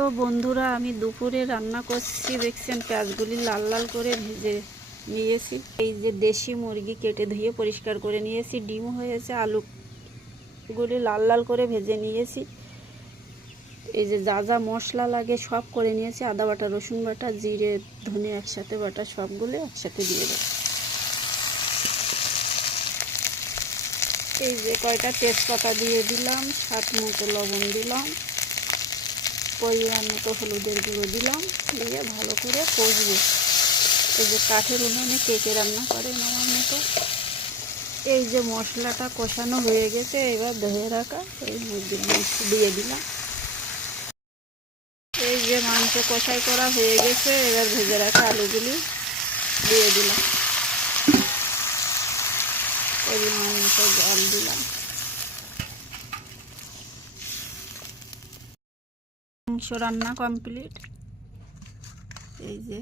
তো বন্ধুরা, আমি দুপুরে রান্না করছি। দেখছেন পেঁয়াজগুলি লাল লাল করে ভেজে নিয়েছি। এই যে দেশি মুরগি কেটে ধুয়ে পরিষ্কার করে নিয়েছি, ডিম হয়েছে, আলুগুলি লাল লাল করে ভেজে নিয়েছি। এই যে যা যা মশলা লাগে সব করে নিয়েছি, আদা বাটা, রসুন বাটা, জিরে, ধনে একসাথে বাটা, সবগুলো একসাথে দিয়ে দেব। এই যে কয়টা তেজপাতা দিয়ে দিলাম, স্বাদ মতো লবণ দিলাম, পরিমাণ মতো হলুদের গুঁড়ো দিলাম, দিয়ে ভালো করে কষবো। এই যে কাঠের উনুনে কেকে রান্না করে আমার মতো। এই যে মশলাটা কষানো হয়ে গেছে, এবার ধুয়ে রাখা এই মুরগির মাংস দিয়ে দিলাম। এই যে মাংস কষাই করা হয়ে গেছে, এবার ভেজে রাখা আলুগুলি দিয়ে দিলাম, পরিমাণ মতো জল দিলাম। মাংস রান্না কমপ্লিট। এই যে